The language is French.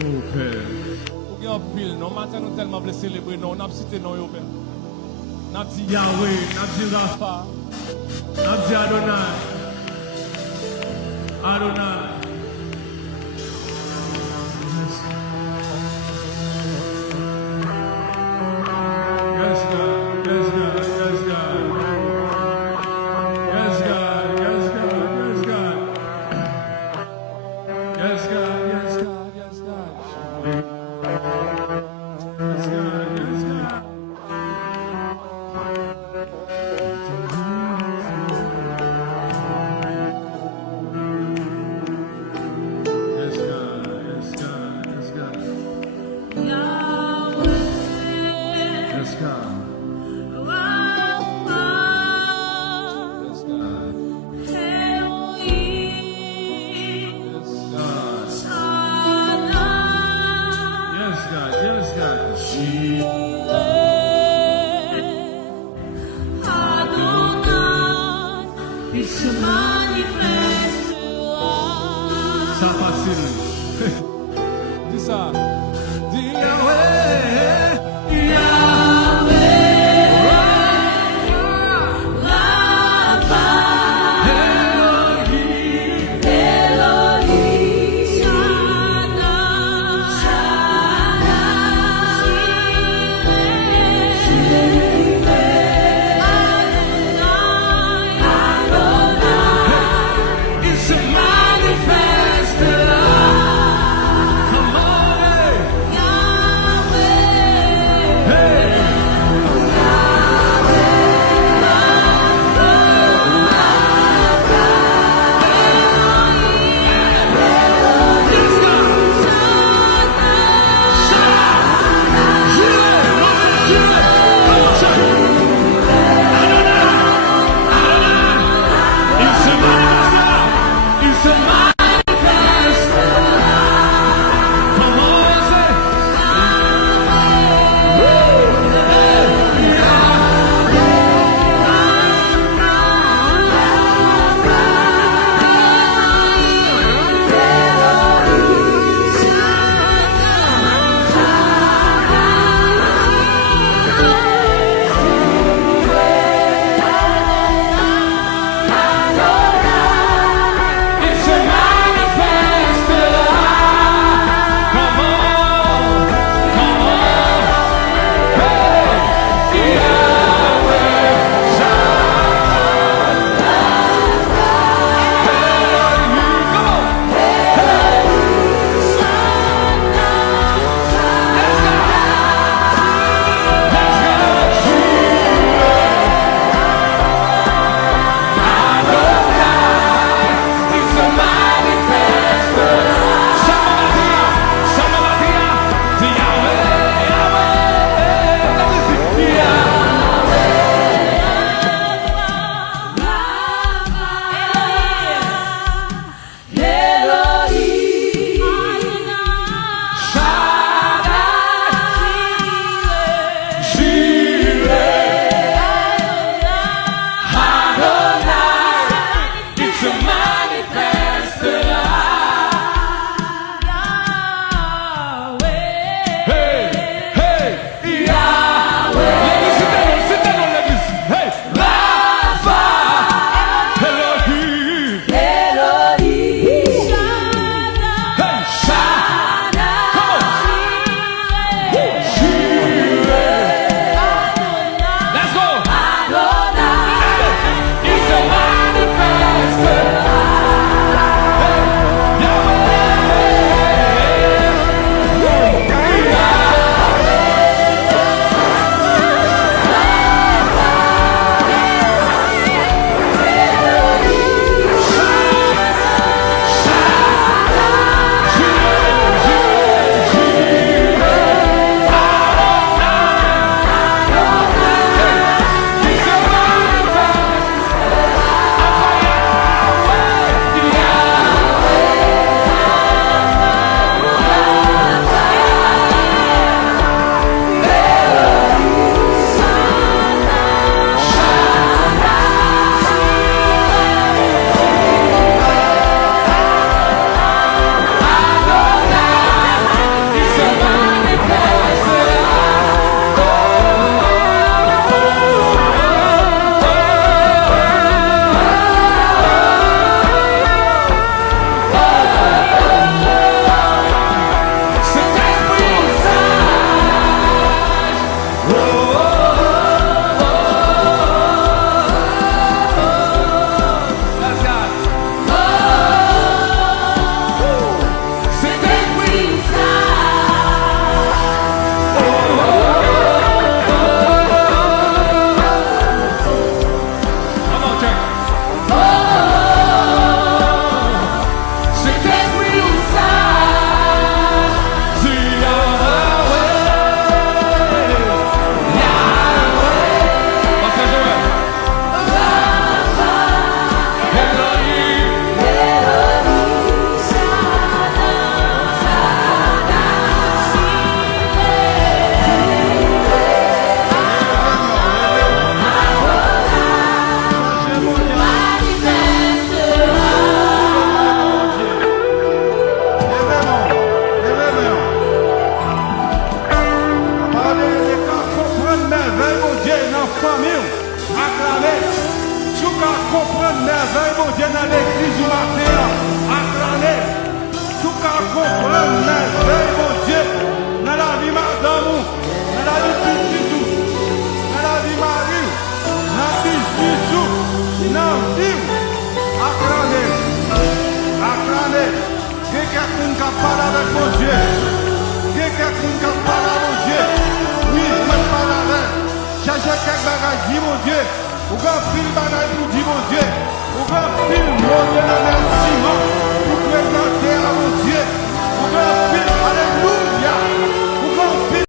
Oh, Père. Pour qu'il y ait un pile, non, maintenant nous tellement blessés célébrer, non, on a cité non, Père. On a dit Yaweh, on a dit Rafah, on a dit Adonaï. Adonaï. Yes, God. Yes, God. Yes, God. Yes, God. Yes, God. Yes, God. Yes, God. Yes, God. yes, God. Yes, God. Yes, God. Yes, God. Yes, God. Yes, God. Yes, God. Yes, God. Yes, God. Yes, God. Il se manifestera. Ça facile. Dis ça. Dis Yaweh. It's a manifest love. Come on, dans l'église du matin, acclamer. Tout qu'à comprendre, merveille, mon Dieu, dans la vie madame, dans la vie petite, dans la vie Marie, dans la vie Jésus, dans la vie, acclamer. Acclamer. Quelqu'un qui parle avec mon Dieu. Quelqu'un qui parle avec mon Dieu. Oui, je parle avec. J'ai quelques bagages, dit mon Dieu. Ou quand pile bagages pour dire mon Dieu. Ou quand pile mon Dieu, le remerciement.